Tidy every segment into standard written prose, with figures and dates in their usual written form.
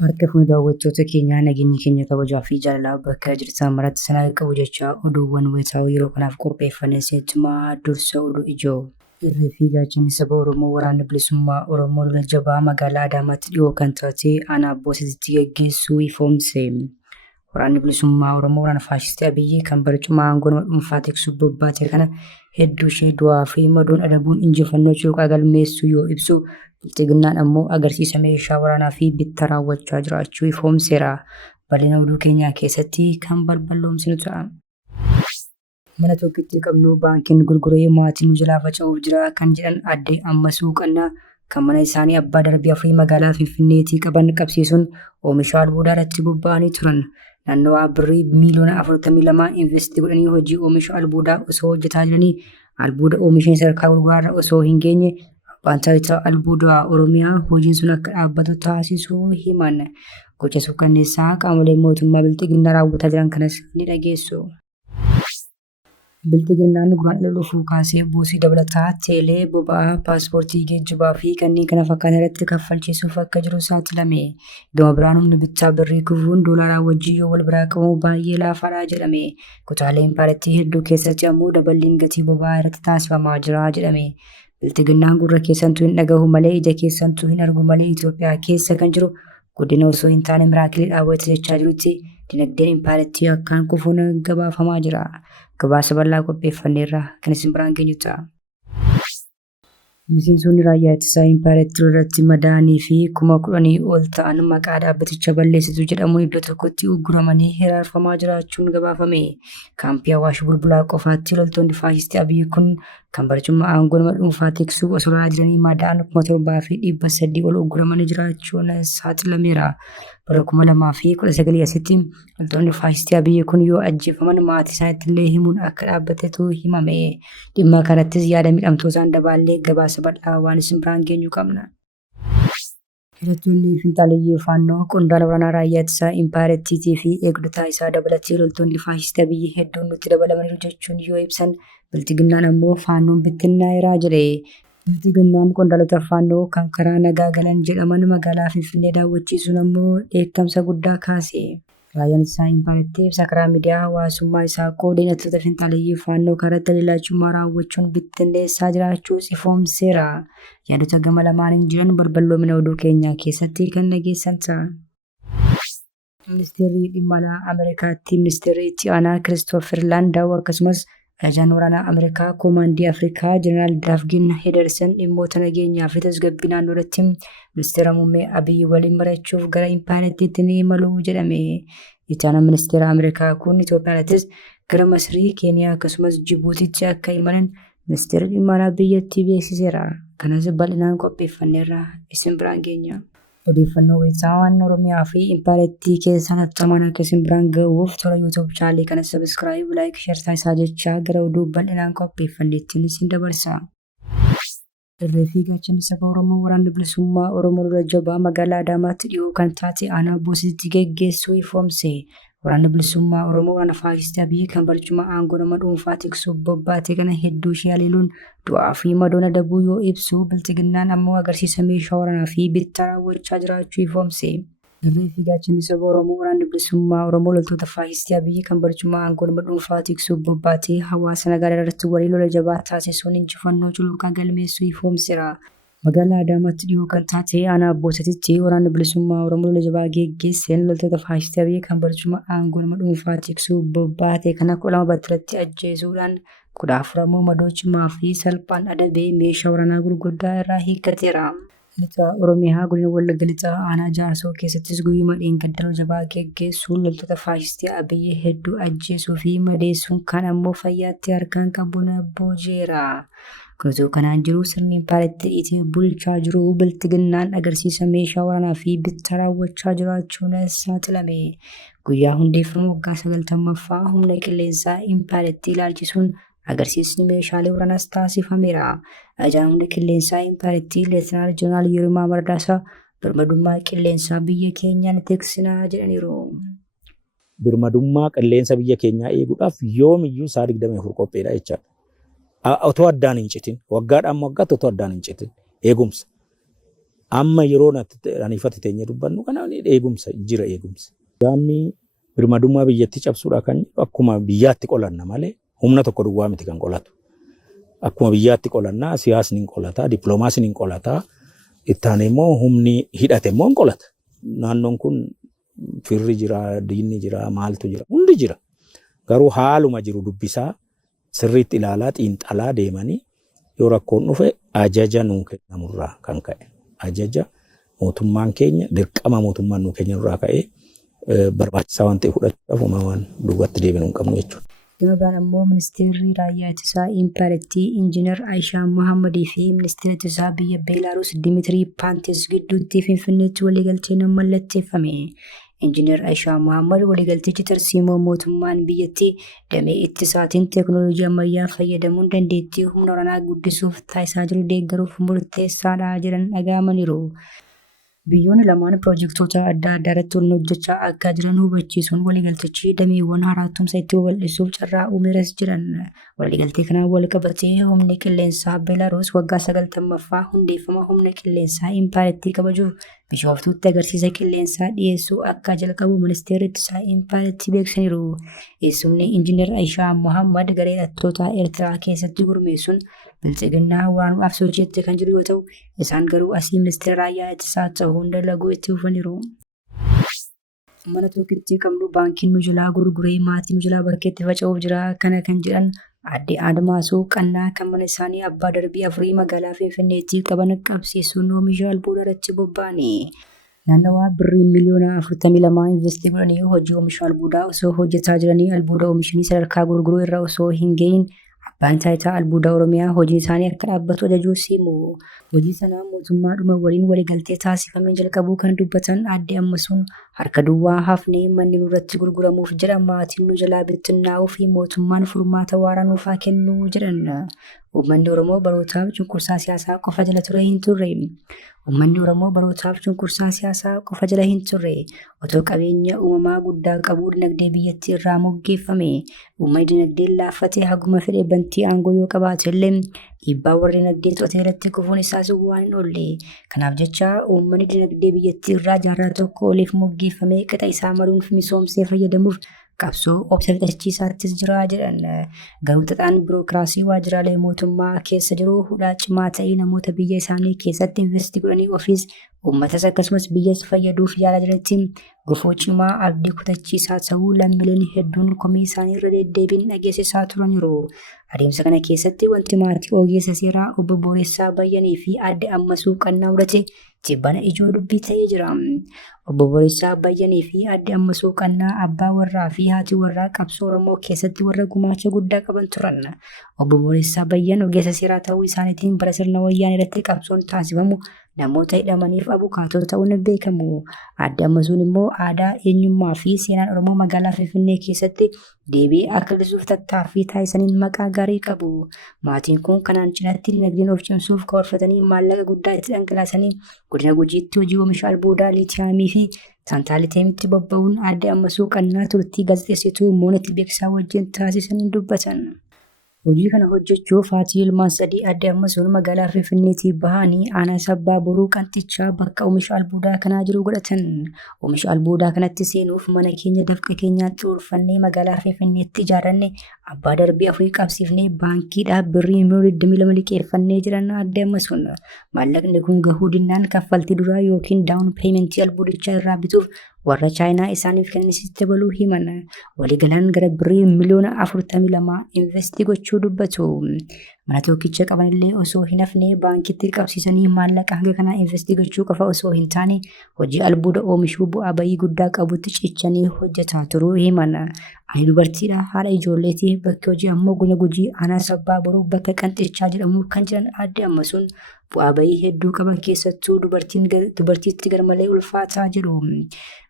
Harka fuuni daawwattoota keenyaa nageenyi keenya kabajaa fi jaalalaa bakka jirtan maratti sanaa qabu jecha oduuwwan wayitaawaa yeroo kanaaf qopheeffannee seetumaa dursa oduu ijoo. Irree fi gaachanni saba Oromoo waraanni bilisummaa Oromoo lola jabaa magaalaa Adaamaatti dhiyoo kan taate aanaa Boosatitti gaggeessuu ifoomse. Waraanni bilisummaa Oromoo waraana faashistii Abiyyi kan barcuma aangoo nama dhuunfaa tiksuuf bobbaate kana hedduu ishee du'aa fi madoon adabuun injifannoo cuuqaa galmeessuu yoo ibsu, Bilxiginnaan ammoo agarsiisa meeshaa waraanaa fi bittaa raawwachaa jiraachuu ifoomseera. Bal'ina oduu keenyaa keessatti kan balballoomsinu ta'a. Mana tokkotti qabnu baankiin gurguree maatiin jalaa faca'uuf jira kan jedhan adde Ammasuu Qannaa kan mana isaanii abbaa darbii afurii magaalaa Finfinneetii qaban qabsiisuun oomisha albuudaa irratti bobba'anii turan. Naannawaa birrii miiliyoona 42 investii godhanii hojii oomisha albuudaa osoo hojjetaa jiranii albuuda oomisheen sadarkaa gurguraarra osoo hin geenye abbaan taayitaa albuudaa Oromiyaa hojiin sun akka dhaabbatu taasisuu himan. Gocha suukkanneessaa qaamolee mootummaa Bilxiginnaa raawwataa jiran kanas ni dhageessu. Bilxiginnaan guraan dhufuu kaasee buusii dabalataa teelee, boba'aa, paaspoortii geejjibaa fi kanneen kana fakkaatan irratti kaffalchiisuuf akka jiru saaxilame. Gama biraan humni bittaa birrii kufuun doolaaraa wajjin yoo wal biraa qabamu baay'ee laafaadha jedhame. Kutaalee impaayirtii hedduu keessatti ammoo daballiin gatii boba'aa irratti taasifamaa jira jedhame. Bilxiginnaan gurra keessantuu hin dhagahu malee ija keessantuu hin argu malee Itoophiyaa keessa kan jiru guddina osoo hin taane miraakilii dhaawwate jechaa jirutti dinagdeen impaayirtii akkaan kufuun gabaafamaa jira. Gabaasa bal'aa qopheeffanneerra kan isin biraan geenyu ta'a. Miseensonni raayyaa ittisaa impaayirtii irratti madaa'anii fi 10,000 ol ta'an maqaa dhaabbaticha balleessituu jedhamuun iddoo tokkotti ugguramanii hiraarfamaa jiraachuun gabaafame. Kaampii Awaash Bulbulaa qofaatti loltoonni faashistii Abiyyi kun kan barcuma aangoo nama dhuunfaa tiksuuf osoo lolaa jiranii madaa'an 7,300 ol ugguramanii jiraachuun saaxilameera. Bara 2019 asitti loltoonni faashistii Abiyyi kun yoo ajjeefaman maatii isaaniitti illee himuun akka dhaabbatetu himame. Dhimma kanattis yaada miidhamtootaan dabaallee gabaasa bal'aa waan isin biraan geenyu qabna. Hidhattoonni Finxaaleeyyii Faannoo qondaala waraanaa raayyaa ittisaa impaayirtiitii fi eegdota isaa dabalatee loltoonni faashistii Abiyyi hedduun nutti dabalamaniiru jechuun yoo ibsan, Bilxiginnaan ammoo Faannoon bittinnaa'eera jedhe. Bilxiginnaan qondaalota Faannoo kan karaa nagaa galan jedhaman magaalaa Finfinnee daawwachiisuun ammoo dheekkamsa guddaa kaase. Raayyaan ittisaa impaayirtii ibsa karaa miidiyaa hawaasummaa isaa qoodee hidhattoota Finxaaleeyyii Faannoo karaa leellachummaa raawwachuun bittinneessaa jiraachuus ifoomseera. Yaadota gama lamaaniin jiran balballoomina oduu keenyaa keessatti kan dhageessan ta'a. Ministeerri dhimma alaa Ameerikaatti ministeerri itti aanaa Kiristoofer Laandaw akkasumas ajajaan waraanaa Ameerikaa Koomaandii Afrikaa Jeneraal Daafgin Hedersen dhimmoota nageenyaa fi tasgabbii naannoo irratti ministeera muummee Abiyyi waliin mari'achuuf gara impaayirtiitti ni imalu jedhame. Itti aanaan ministeera Ameerikaa kun Itoophiyaattis gara Masrii, Keeniyaa akkasumas Jibuutiitti akka imalan ministeerri dhimma alaa biyyattii beeksiseera. Kanas bal'inaan qopheeffanneerra isin biraan geenya. Odeeffannoo wayitaawwan Oromiyaa fi impaayirtii keessaa tattamaan akka isin biraan ga'uuf tola YouTube chaanalii kana sabiskiraayib, laayik, sheer taasisaa jechaa gara oduu bal'inaan qopheeffanneettiin isin dabarsa. Irree fi gaachanni saba Oromoo waraanni bilisummaa Oromoo lola jabaa magaalaa Adaamaatti dhiyoo kan taate aanaa Boosatitti gaggeessuu ifoomse. Waraanni bilisummaa Oromoo waraana faashistii Abiyyi kan barcuma aangoo nama dhuunfaa tiksuuf bobbaate kana hedduu ishee haleeluun du'aa fi madoon adabuu yoo ibsu, Bilxiginnaan ammoo agarsiisa meeshaa waraanaa fi bittaa raawwachaa jiraachuu ifoomse. Irree fi gaachanni saba Oromoo waraanni bilisummaa Oromoo loltoota faashistii Abiyyi kan barcuma aangoo nama dhuunfaa tiksuuf bobbaate hawaasa nagaadhaa irratti walii lola jabaa taasisuun injifannoo cululuqaa galmeessuu ifoomseera. Magaalaa Adaamaatti dhiyoo kan taate aanaa Boosatitti waraanni bilisummaa Oromoo lola jabaa geggeesseen loltoota faashistii Abiyyi kan barcuma aangoo nama dhuunfaa tiksuuf bobbaate kana 12 battalatti ajjeesuudhaan 14 ammoo madoo cimaa fi salphaan adabee meeshaa waraanaa gurguddaa irraa hiikkateera. Lixa Oromiyaa godina Wallagga Lixaa aanaa Jaarsoo keessattis guyyuma dheengadda lola jabaa geggeessuun loltoota faashistii Abiyyi hedduu ajjeesuu fi madeessuun kan ammoo fayyaatti harkaan qabuun booji'eera. Kunis kanaan jiru sirni impaayirtii bulchaa jiru Bilxiginnaan agarsiisa meeshaa waraanaa fi bittaa raawwachaa jiraachuun saaxilame. Guyyaa hundeeffama waggaa 90ffaa humna qilleensaa impaayirtii ilaalchisuun agarsiisni meeshaalee waraanaas taasifameera. Ajajaan humna qilleensaa impaayirtii Leetinaal Jeneraal Yirimaa Mardaasaa birmadummaa qilleensaa biyya keenyaa tiksinaa jedhaniiru. Birmadummaa qilleensa biyya keenyaa eeguudhaaf yoomiyyuu sa'a 24 qopheedha jechaadha. Otoo addaan hin citin waggaadhaan waggaatti otoo addaan hin citin eegumsa. Amma yeroo aniifatti teenyee dubbannu kana eegumsa jira eegumsa. Gaammi birmadummaa biyyatti cabsuudha kan akkuma biyyaatti qolanna malee humna tokko duwwaa miti kan qolatu. Akkuma biyyaatti qolannaa siyaasni hin qolataa, dippiloomaasiin hin qolataa, ittaan immoo humni hidhate immoo hin qolata. Naannoon kun firri jira, diinni jira, maaltu jira, hundi jira. Garuu haaluma jiru dubbisaa sirriitti ilaalaa xiinxalaa deemanii yoo rakkoon dhufe ajaja nuu kennamurraa kan ka'e. Ajaja mootummaan keenya dirqama mootummaan nuu kennamurraa ka'ee barbaachisaa waan ta'e fudhachuudhaaf waan duubatti deebinu hin qabnu jechuudha. Gama biraan ammoo ministeerri raayyaa ittisaa Impaayirtii Injiinar Aayishaa Mohammadii fi ministeera ittisaa biyya Beelaaruus Dimiitirii Paantes gidduutti Finfinneetti waliigalteen mallatteeffame. Injiinar Aayishaa Mohammad waliigaltichi tarsiimoo mootummaan biyyattii damee ittisaatiin teekinooloojii ammayyaa fayyadamuun dandeettii humna waraanaa guddisuuf taasisaa jiru deeggaruuf murteessaadha jedhan dhaga'amaniiru. Biyyoonni lamaan piroojektota adda addaa irratti waliin hojjechaa akka jiran hubachiisuun waliigaltichi dameewwan haaraa itti babal'isuuf carraa uumeeras jiran. Waliigaltee kanaan wal qabatee humni qilleensaa Beelaaruus waggaa 90ffaa hundeeffama humna qilleensaa Impaayirtii kabajuuf Bishooftuutti agarsiisa qilleensaa dhiyeessuu akka jalqabu ministeerri ittisaa Impaayirtii beeksisaniiru. Eessumni Injiinar Aayishaa Mohammad garee hidhattoota Eertiraa keessatti gurmeessuun bilchiginnaa waraanuudhaaf socho'aa kan jiru yoo ta'u, isaan garuu asii ministeera raayyaa ittisaa ta'uun dalaguu itti fufaniiru. Mana tokkitti qabnu baankiin nu jalaa gurguree maatii nu jalaa bakkeetti faca'uuf jira kana kan jedhan Aadde Admaasuu Qannaa kan mana isaanii abbaa darbii 4 magaalaa Finfinneetti qaban qabsiisuun oomisha albuudaa irratti bobba'ani. Naannawaa birrii miliyoona 42 investii godhanii hojii oomisha albuudaa osoo hojjetaa jiranii albuudaa oomishanii sadarkaa gurguruu irra osoo hin gahin abbaan taayitaa albuudaa Oromiyaa hojii isaanii akka dhaabbatu ajajuus himu. Hojii sanaa mootummaadhuma waliin waliigaltee taasifamee jalqabuu kan dubbatan Aadde Admaasuun harka duwwaa hafnee manni nurratti gurguramuuf jedha maatiin nu jalaa bittinnaa'uu fi mootummaan furmaata waaraa nuuf haa kennuu jedhan. Uummanni Oromoo barootaaf cunqursaa siyaasaa qofa jala ture hin turre. Uummanni Oromoo barootaaf cunqursaa siyaasaa qofa jala hin turre. Otoo qabeenya uumamaa guddaa qabu dinagdee biyyattii irraa moggeeffame. Uummanni dinagdeen laaffate haguma fedhe bantii aangoo yoo qabaate illee dhiibbaa warri dinagdee to'atee irratti kufuun isaas waan hin oolle. Kanaaf jecha uummanni dinagdee biyyattii irraa jaarraa tokko oliif moggeeffame qixa isaa maluun misoomsee fayyadamuuf qabsoo obsa fixachiisaattis jira jedhan. Garuu xaxaan birookiraasii waajjiraalee mootummaa keessa jiru hudhaa cimaa ta'ee namoota biyya isaanii keessatti investii godhanii ofiis uummatas akkasumas biyyas fayyaduuf yaalaa jiranitti gufuu cimaa abdii kutachiisaa ta'uu lammiileen hedduun komii isaanii irra deddeebiin dhageessisaa turaniiru. Adeemsa kana keessatti wanti maatii ogeessa seeraa obbo Booressaa Bayyanii fi Aadde Admaasuu Qannaa mudate jibbana ijoo dubbii ta'ee jira. Obbo Booressaa Bayyanii fi Aadde Admaasuu Qannaa abbaa warraa fi haati warraa qabsoo Oromoo keessatti warra gumaacha guddaa qaban turan. Obbo Booressaa Bayyan ogeessa seeraa ta'uu isaaniitiin bara sirna wayyaanee irratti qabsoon taasifamu namoota hidhamaniif abukaatoo ta'uun beekamu. Aadde Admaasuun immoo aadaa, eenyummaa fi seenaan Oromoo magaalaa Finfinnee keessatti deebi'ee akka lisuuf tattaaffii taasisaniin maqaa gaarii qabu. Maatiin kun kanaan cinaatti dinagdeen of cimsuuf karoorfatanii maallaqa guddaa itti dhangalaasanii godina Gujiitti hojii oomisha albuudaa liitiyaamii fi taantaaliiteemitti bobba'uun Aadde Admaasuu Qannaa turtii gaazexeessituu Moonetti Beeksisaa wajjin taasisanii dubbatan. Hojii kana hojjechuuf haati ilmaan sadii Aadde Admaasuun magaalaa Finfinneetti bahanii aanaa sabbaa boruu qanxichaa bakka oomisha albuudaa kanaa jiru godhatan. Oomisha albuudaa kanatti seenuuf mana keenya dafqa keenyaan xuruurfannee magaalaa Finfinneetti ijaaranne abbaa darbii 4 qabsiifnee baankiidhaaf birrii miliyoona 22 liqeeffannee jiran Aadde Admaasuun. Maallaqni kun gahuu dinnaan kaffaltii duraa yookiin daawun peementii albuudichaa irraa bituuf warra chaayinaa isaaniif kennisitti dabaluu himan. Waliigalaan gara birrii miliyoona 42 investii gochuu dubbatu. Mana tokkicha qabanillee osoo hin hafne baankitti qabsiisanii maallaqa hanga kanaa investii gochuu qofa osoo hin taane hojii albuuda oomishuu bu'aa bayii guddaa qabutti cichanii hojjetaa turuu himan. Ani dubartiidha haadha ijoolleeti bakki hojii ammoo godina Gujii aanaa sabbaa boruu bakka qanxichaa jedhamu kan jiran Aadde Admaasuun bu'aa bayii hedduu qaban keessattuu dubartiitti garmalee ulfaataa jiru.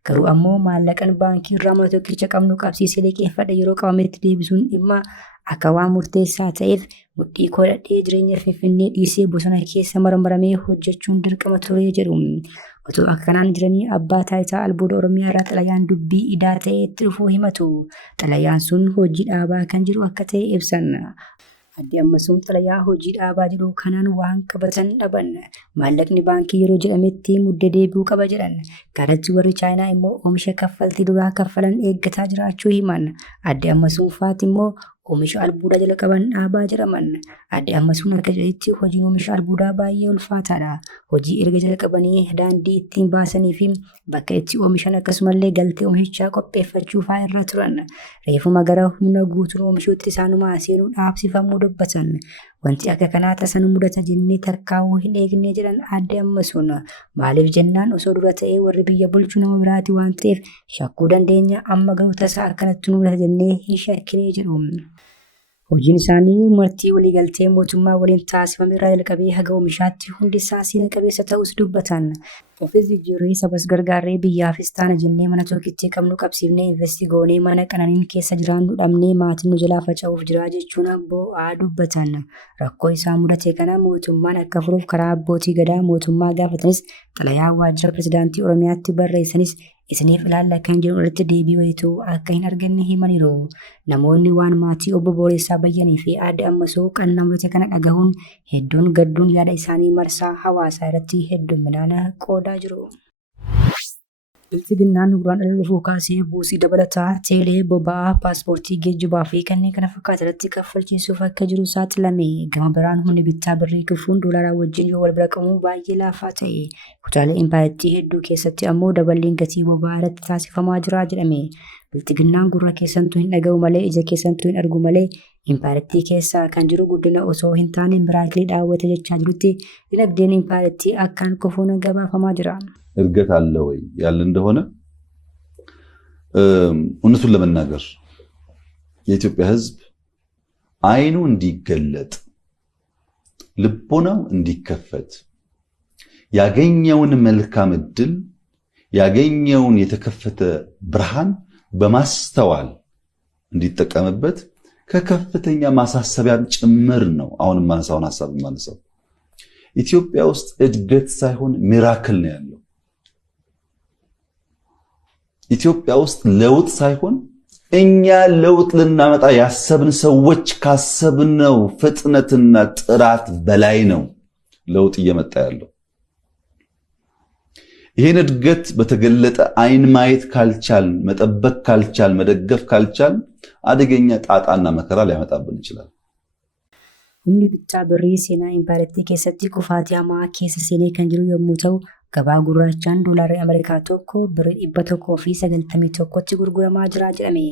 Garuu ammoo maallaqan baankii irraa mana tokkicha qabnu qabsiisee liqeeffadha yeroo qabametti deebisuun dhimma akka waan murteessaa ta'eef mudhii koo hidhadhee jireenya Finfinnee dhiisee bosona keessa marmaramee hojjechuun dirqama ture jedhu. Otoo akka kanaan jiranii abbaa taayitaa albuuda Oromiyaa irraa xalayaan dubbii idaa ta'e itti dhufuu himatu. Xalayaan sun hojii dhaabaa kan jiru akka ta'e ibsan. Addi ammasuun xalayaa hojii dhaabaa jiru kanaan waan qabatan dhaban. Maallaqni baankii yeroo jedhametti mudda deebi'uu qaba jedhan. Garatti warri Chaayinaa immoo oomisha kaffaltii duraa kaffalan eeggataa jiraachuu himan. Addi ammasuun faati immoo oomisha albuudaa jala qaban dhaabaa jedhaman. Addi ammasuun akka jedhetti hojiin oomisha albuudaa baay'ee ulfaataadha. Hojii erga jala qabanii daandii ittiin baasanii fi bakka itti oomishan akkasumallee galtee oomishichaa qopheeffachuu fa'aa irra turan. Reefuma gara humna guutuun oomishuutti isaanuma seenuu dhaabsifamuu dubbatan. Wanti akka kanaa tasan mudata jennee tarkaa'uu hin eegne jedhan addi ammasuun. Maaliif jennaan osoo dura ta'ee warri biyya bulchuu nama biraati waan ta'eef shakkuu dandeenya amma garuu tasaa akkanatti mudata jennee hin shakkine jedhu. Hojiin isaanii martii waliigaltee mootummaa waliin taasifame irraa jalqabee haga oomishaatti hundi isaa seera qabeessa ta'us dubbatan. Ofis jijjiirree sabas gargaarree biyyaafis taana jennee mana tokkitti qabnu qabsiifnee investi goonee mana qananiin keessa jiraannu dhabnee maatiin nu jalaa faca'uuf jira jechuun boo'aa dubbatan. Rakkoo isaa mudate kana mootummaan akka furuuf karaa abbootii gadaa mootummaa gaafatanis xalayaa waajjira pirezidaantii Oromiyaatti barreessanis isiniif ilaalla kan jedhu irratti deebii wayituu akka hin arganne himaniiru. Namoonni waan maatii obbo Booressaa Bayyanee fi addi ammasuu qannaa mudate kana dhagahuun hedduun gadduun yaada isaanii marsaa hawaasaa irratti hedduminaan qoodaa jiru. Bilchiginnaan duraan dhala dhufuu kaasee buusii dabalataa teelee boba'aa paaspoortii geejjibaa fi kanneen kana fakkaatan irratti kaffalchiisuuf akka jiru saaxilame. Gama biraan humni bittaa birrii kufuun doolaaraa wajjin yoo wal bira qabamu baay'ee laafaa ta'e. Kutaalee impaayirtii hedduu keessatti ammoo daballiin gatii boba'aa irratti taasifamaa jira jedhame. Bilchiginnaan gurra keessantuu hin dhaga'u malee ija keessantuu hin argu malee impaayirtii keessa kan jiru guddina osoo hin taane miraakilii dhaawwate jechaa jirutti dinagdeen impaayirtii akkaan kufuun gabaafamaa jira. እድገት አለ ወይ ያለ እንደሆነ እውነቱን ለመናገር የኢትዮጵያ ሕዝብ አይኑ እንዲገለጥ ልቦናው እንዲከፈት ያገኘውን መልካም እድል ያገኘውን የተከፈተ ብርሃን በማስተዋል እንዲጠቀምበት ከከፍተኛ ማሳሰቢያም ጭምር ነው። አሁን ማንሳውን ሐሳብ ማንሳው ኢትዮጵያ ውስጥ እድገት ሳይሆን ሚራክል ነው ያለው። ኢትዮጵያ ውስጥ ለውጥ ሳይሆን እኛ ለውጥ ልናመጣ ያሰብን ሰዎች ካሰብነው ፍጥነትና ጥራት በላይ ነው ለውጥ እየመጣ ያለው። ይሄን እድገት በተገለጠ አይን ማየት ካልቻል፣ መጠበቅ ካልቻል፣ መደገፍ ካልቻል አደገኛ ጣጣና መከራ ሊያመጣብን ይችላል። Humni bittaa birrii seenaa impaayirtii keessatti kufaatii hamaa keessa seenee kan jiru yommuu ta'u, gabaa gurraachaan doolaarri Ameerikaa tokko birrii 191tti gurguramaa jira jedhame.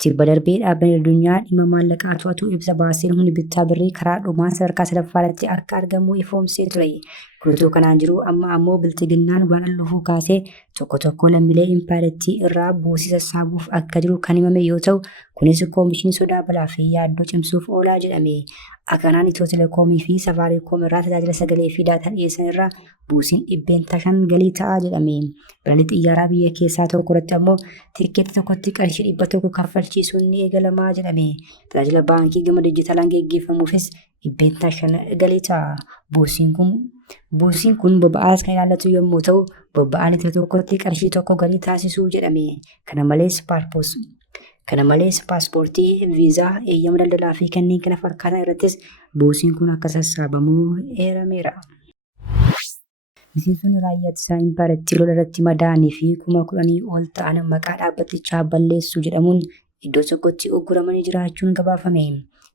Tibba darbee dhaabbanni addunyaa dhimma maallaqaa to'atu ibsa baaseen humni bittaa birrii karaa dhumaa sadarkaa sadaffaarratti akka argamu ifoomsee ture. Kutuu kanaan jiru amma ammoo bilchiginnaan waan dhufuu kaasee tokko lammiilee impaayirtii irraa buusii sassaabuuf akka jiru kan himame yoo ta'u, kunis koomishini sodaa balaa fi yaaddoo cimsuuf oolaa jedhame. Akkanaan Itiyoo Telekoomii fi Safaariikoom irraa tajaajila sagalee fi daataa dhiyeessan irraa buusiin 500 galii ta'a jedhame. Balalii xiyyaaraa biyya keessaa tokko irratti ammoo tikeetii tokkotti qarshii 100 kaffalchiisuun ni eegalamaa jedhame. Tajaajila baankii gama dijitaalaan geggeeffamuufis 500 galii ta'a. Buusiin kun boba'aas kan ilaallatu yommuu ta'u, boba'aan litira tokkotti qarshii 1 galii taasisuu jedhame. Kana malees paaspoortii, viizaa, eeyyama daldalaa fi kanneen kana fakkaatan irrattis buusiin kun akka sassaabamu eerameera. Miseensonni raayyaa ittisaa impaayirtii lola irratti madaa'anii fi 10,000 ol ta'an maqaa dhaabbatichaa balleessuu jedhamuun iddoo tokkotti ugguramanii jiraachuun gabaafame.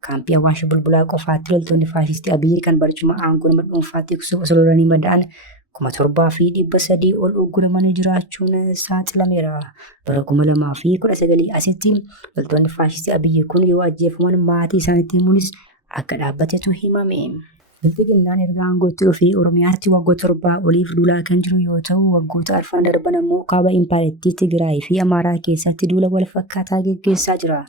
Kaampii Awwaash Bulbulaa qofaatti loltoonni faashistii Abiyyi kan barcuma aangoo nama dhuunfaatti osoo lolanii madaa'an 7,300 ol ugguramanii jiraachuun saaxilameera. Bara 2019 asitti loltoonni faashistii Abiyyi kun yoo ajjeefaman maatii isaaniitti himuunis akka dhaabbatetu himame. Bilchiginnaan erga aangootti dhufee Oromiyaatti waggoota 7 oliif duulaa kan jiru yoo ta'u, waggoota 4 darban ammoo kaaba impaayirtii Tigraay fi Amaaraa keessatti duula wal fakkaataa geggeessaa jira.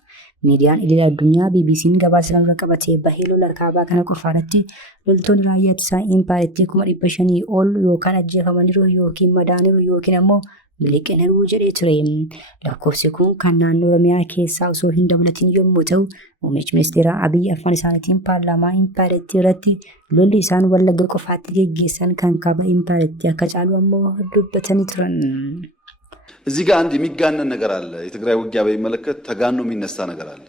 Miidiyaan idil addunyaa BBC'n gabaasa irra qabatee bahee lola kaabaa kana qofaarratti loltoonni raayyaa ittisaa impaayirtii 500 ol yookaan ajjeefamaniiru yookiin madaaniiru yookiin ammoo miliqaniiru jedhee ture. Lakkoofsi kun kan naannoo Oromiyaa keessaa osoo hin dabalatin yommuu ta'u, muummichi ministeeraa Abiyyi afaan isaaniitiin paarlaamaa impaayirtii irratti lolli isaan Wallagga qofaatti geggeessan kan kaaba impaayirtii akka caalu ammoo dubbatanii turan. እዚህ ጋር አንድ የሚጋነን ነገር አለ። የትግራይ ውጊያ በሚመለከት ተጋኖ የሚነሳ ነገር አለ።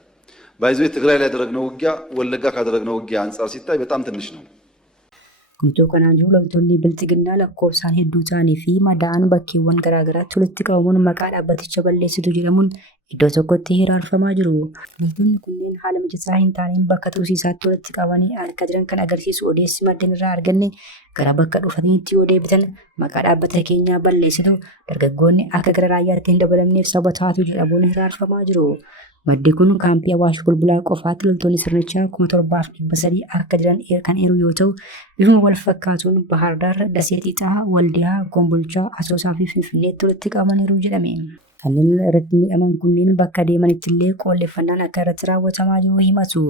ባይዞ ትግራይ ላይ ያደረግነው ውጊያ ወለጋ ካደረግነው ውጊያ አንጻር ሲታይ በጣም ትንሽ ነው። Gumtuu kanaan jiru loltoonni bilxiginnaa lakkoofsaan hedduu ta'anii fi madaa'an bakkeewwan garaagaraatti walitti qabamuun maqaa dhaabbaticha balleessitu jedhamuun iddoo tokkotti hiraarfamaa jiru. Loltoonni kunneen haala mijataa hin taaneen bakka tursiisaatti walitti qabanii akka jiran kan agarsiisu odeessi maddeen irraa arganne gara bakka dhufataniitti yoo deebitan maqaa dhaabbata keenyaa balleessitu dargaggoonni akka gara raayyaatti hin dabalamneef sababa taatu jedhamuun hiraarfamaa jiru. Maddi kun kaampii Awaash Bulbulaa qofaatti loltoonni sirnichaa 7,300 akka jiran kan eeru yoo ta'u, bifuma wal fakkaatuun Bahar Dar, Dasee Xiixaa, Waldiyaa, Kombolchaa, Asoosaa fi Finfinneetti walitti qabamaniiru jedhame. Kanneen irratti miidhaman kunneen bakka deemanitti illee qolleeffannaan akka irratti raawwatamaa jiru himatu.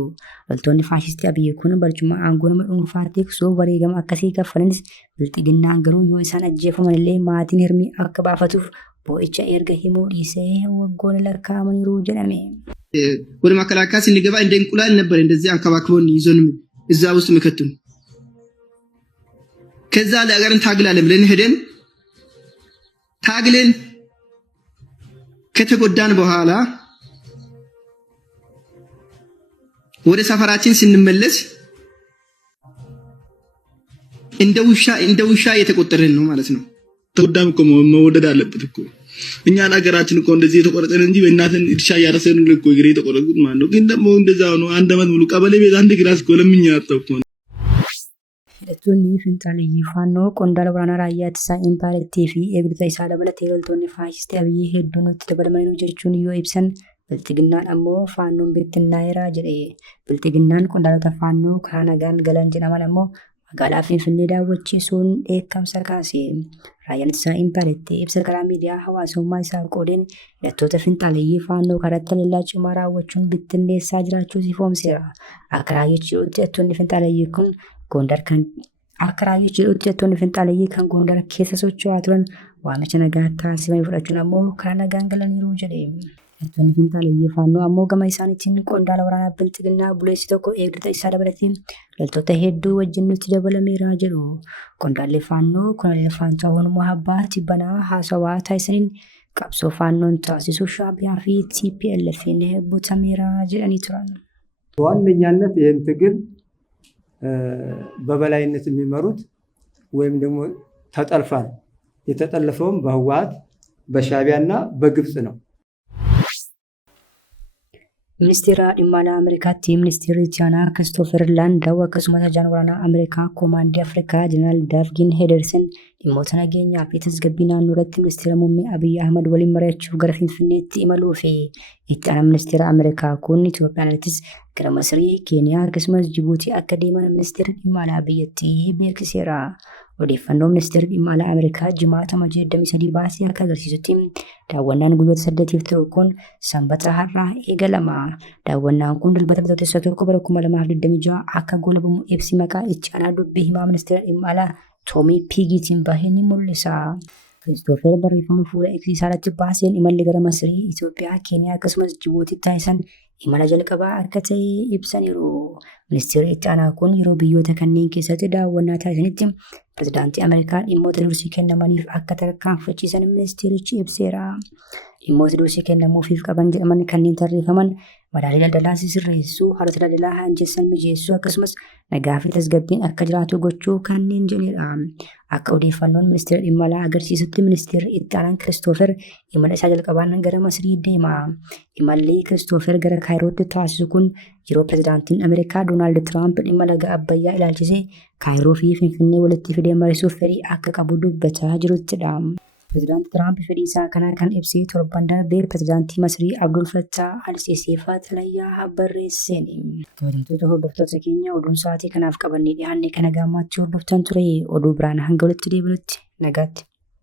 Loltoonni faashistii Abiyyi kun barcuma aangoo nama dhuunfaatti tiksuu wareegama akkasii kaffalanis bilxiginnaan garuu yoo isaan ajjeefaman illee maatiin hirmii akka baafatuuf ቦይቻ ኤርገ ሂሙ ዲሴ ወጎን ለካመኒሩ ጀነሜ ወደ መከላከያ ስንገባ እንደ እንቁላል ነበር እንደዚህ አንከባክቦን ይዞን እዛ ውስጥ መከቱን ከዛ ለአገርን ታግላለን ብለን ሄደን ታግለን ከተጎዳን በኋላ ወደ ሰፈራችን ስንመለስ እንደ ውሻ የተቆጠረን ነው ማለት ነው። ተወዳም እኮ መወደድ አለበት እኮ እኛ ሀገራችን እኮ እንደዚህ የተቆረጠን እንጂ በእናትን እርሻ ያረሰን እኮ ግሬ የተቆረጡት ማለት ነው። ግን ደግሞ እንደዛው ነው። አንድ አመት ሙሉ ቀበሌ ቤት አንድ ግላስ እኮ ለምኛ ያጣው እኮ hidhattoonni finxaaleeyyii faannoo qondaala waraanaa raayyaa ittisaa impaaleettii fi eegdota isaa dabalatee loltoonni faashistii Abiyyi hedduun itti dabalamaniiru jechuun yoo ibsan bilxiginnaan ammoo faannoon bittinnaayeraa jedhe. Bilxiginnaan qondaalota faannoo karaa nagaan galan jedhaman ammoo magaalaa Finfinnee daawwachiisuun dheekkamsa kaase. Raayyaan ittisaa impaaleettii ibsa karaa miidiyaa hawaasummaa isaa qoodeen hidhattoota finxaaleeyyii faannoo karatti haleellaa cimaa raawwachuun bittinneessaa jiraachuu ifoomseera. Akka raayyichi jedhutti hidhattoonni finxaaleeyyii kun Gondar kan akka raayyichi jedhutti hidhattoonni finxaaleeyyii kan Gondar keessa socho'aa turan waamicha nagaa taasifamee fudhachuun ammoo karaa nagaan galaniiru jedhe. Hidhattoonni finxaaleeyyii faannoo ammoo gama isaaniitiin qondaala waraanaa bilxiginnaa buleessi tokko eegdota isaa dabalatee loltoota hedduu wajjin nutti dabalameera jedhu. Qondaalli faannoo Koloneel Faantahuun Mohabbaa Tibbanaa haasawaa taasisaniin qabsoo faannoon taasisu Shaabiyaa fi TPLF'n butameera jedhanii turan. በዋነኛነት ይህን ትግል በበላይነት የሚመሩት ወይም ደግሞ ተጠልፋል የተጠለፈውም በህወሓት በሻቢያና በግብጽ ነው። Ministeera dhimma alaa Ameerikaatti ministeerri Itiyaanaa Kiristoofer Laandaw akkasumas ajajaan waraanaa Ameerikaa Koomaandii Afrikaa Jeneraal Daavgin Hedersen dhimmoota nageenyaa fi tasgabbii naannoo irratti ministeera muummee Abiyyi Ahmad waliin mari'achuuf gara Finfinneetti imaluu fi itti aanaa ministeera Ameerikaa kun Itoophiyaanittis gara Masrii, Keeniyaa akkasumas Jibuutii akka deeman ministeerri dhimma alaa biyyattii beeksiseera. Odeeffannoo ministeerri dhimma alaa Ameerikaa jimaata Majii 23 baasee akka agarsiisutti daawwannaan guyyoota 8 ta'u kun sanbata har'aa eegalama. Daawwannaan kun dilbata bitootessa 2026 akka goolabamu ibsi maqaa itti aanaa dubbii himaa ministeera dhimma alaa Toomii Piigiitiin bahee ni mul'isa. Kiristoofer barreeffama fuula eegsisaa irratti baaseen imalli gara Masrii, Itoophiyaa, Keeniyaa akkasumas Jibuutii taasisan imala jalqabaa akka ta'e ibsaniiru. Ministeerri itti aanaa kun yeroo biyyoota kanneen keessatti daawwannaa taasisanitti pirezidaantii Ameerikaa dhimmoota dursii kennamaniif akka tarkaanfachiisan ministeerichi ibseera. Dhimmoota dursii kennamuufiif qaban jedhaman kanneen tarreeffaman madaalii daldalaa sirreessuu, haalota daldalaa hanjissan mijeessuu akkasumas nagaa fi tasgabbiin akka jiraatu gochuu kanneen jedhanidha. Akka odeeffannoon ministeera dhimma alaa agarsiisutti ministeerri itti aanaan Kiristoofer imala isaa jalqabaan gara Masrii deema. Imalli Kiristoofer gara Kaayirootti taasisu kun yeroo pirezidaantiin Ameerikaa Doonaald Tiraamp dhimma laga Abbayyaa ilaalchisee Kaayiroo fi Finfinnee walitti fidee mariisuuf fedhii akka qabu dubbataa jiruttidha. Pirezidaantii Tiraamp fedhii isaa kana kan ibsee torban darbee pirezidaantii Masrii Abdul Fattah al-Siisii Faatilayyaa barreesseeni. Kabajamtoota hordoftoota keenya oduun sa'aatii kanaaf qabannee dhiyaanne kana gaammaatti hordoftan ture oduu biraan hanga walitti deebinutti nagaatti.